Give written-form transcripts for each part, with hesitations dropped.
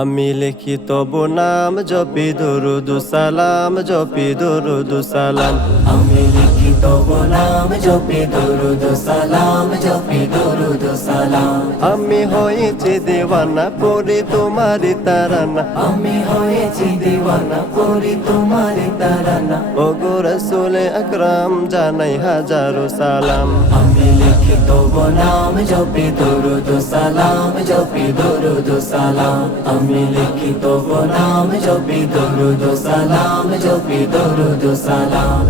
আমি লিখি তবু নাম জপি দরুদ সালাম জপি দরুদ সালাম। আমি লিখি তবু নাম জপি দরুদ সালাম জপি দরুদ সালাম। আমি হয়েছি দেওয়ানা পড়ি তোমারি তারানা। আমি হয়েছি দিওয়ানা পড়ি তোমার তারানা। ওগো রাসূলে আকরাম জানাই হাজারো সালাম। আমি লিখি তবু নাম জপি দরুদ সালাম জপি দরুদ সালাম। আমি লিখি তবু নাম জপি দরুদ সালাম জপি দরুদ সালাম।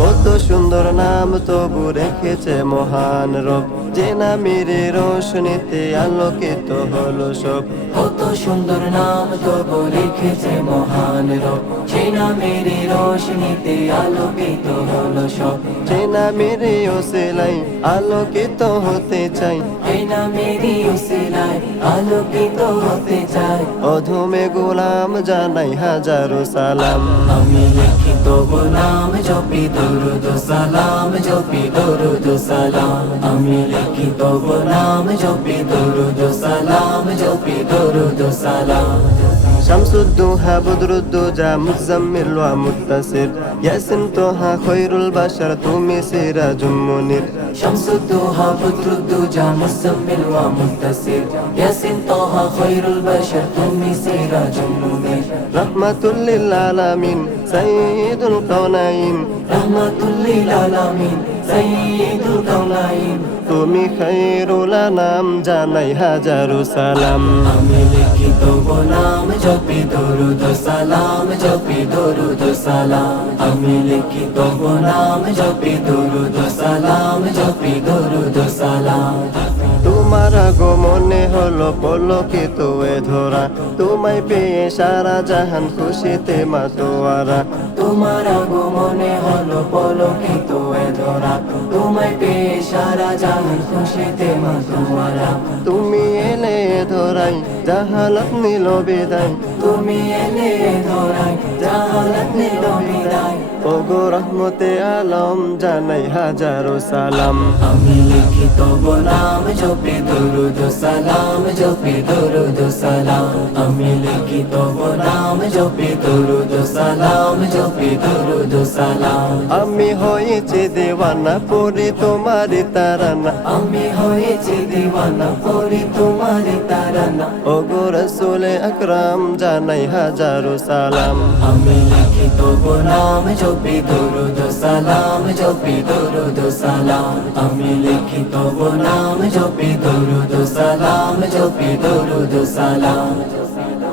কত সুন্দর নাম তবু রেখেছে মহান রব, যে নামের রোশনীতে আলোকিত হলো সব। কত সুন্দর নাম তবু রেখেছে মহান রব, সেই নামের রোশনীতে আলোকিত হলো সব। যে নামের ওসিলাই আলোকিত হতে চাই, এই নামের উসিলায় আলোকিত হতে চাই। অধমে গোলাম জানাই হাজারো সালাম। আমি লিখি তবু নাম জপি দরুদ সালাম জপি দরুদ সালাম। আমি লিখি তবু নাম জপি দরুদ সালাম জপি দরুদ সালাম। শামসুদ্দোহা বদরুদ্দোজা মুজাম্মিল ওয়া মুত্তাসির, ইয়াসিন তোহা খৈরুল বাশার তুমি সিরাজুম মুনির। শামসুদ্দোহা বদরুদ্দোজা মুজাম্মিল ওয়া মুত্তাসির, ইয়াসিন তোহা খৈরুল বাশার তুমি সিরাজুম মুনির। রাহমাতুল লিল আলামিন সাইয়্যিদুল কাওনাইন, রহমাতুল লিল আলামিন সাইয়্যিদুল কাওনাইন। তুমি খায়রুল আনাম জানাই হাজারো সালাম। আমি লিখি তবু নাম জপি দরুদ সালাম জপি দরুদ সালাম। আমি লিখি তবু নাম জপি দরুদ সালাম জপি দরুদ সালাম। তোমার আগমনে হলো পলকিত এ ধরা, তোমায় পেয়ে সারা জাহান খুশিতে মাতোয়ারা। তোমার আগমনে হলো পলকিত এ ধরা, তোমায় পেয়ে সারা জাহান খুশিতে মাতোয়ারা। তুমি এলে এ ধরাই জাহালাত নিল বিদায়, তুমি এলে এ ধরায় জাহালাত নিল বিদায়। ওগো রহমতে আলম জানাই হাজারো সালাম। আমি লিখি তবু নাম জপি দরুদ সালাম জপি দরুদ সালাম। আমি লিখি তবু নাম জপি দরুদ সালাম জপি দরুদ সালাম। আমি হয়েছি দেওয়ানা পড়ি তোমারি তারানা। আমি হয়েছি দিওয়ানা পড়ি তোমার তারানা। ওগো রাসূলে আকরাম জানাই হাজারো সালাম। আমি লিখি তবু নাম জপি দরুদ সালাম জপি দরুদ সালাম। আমি লিখি তবু নাম জপি দরুদ সালাম জপি দরুদ সালাম।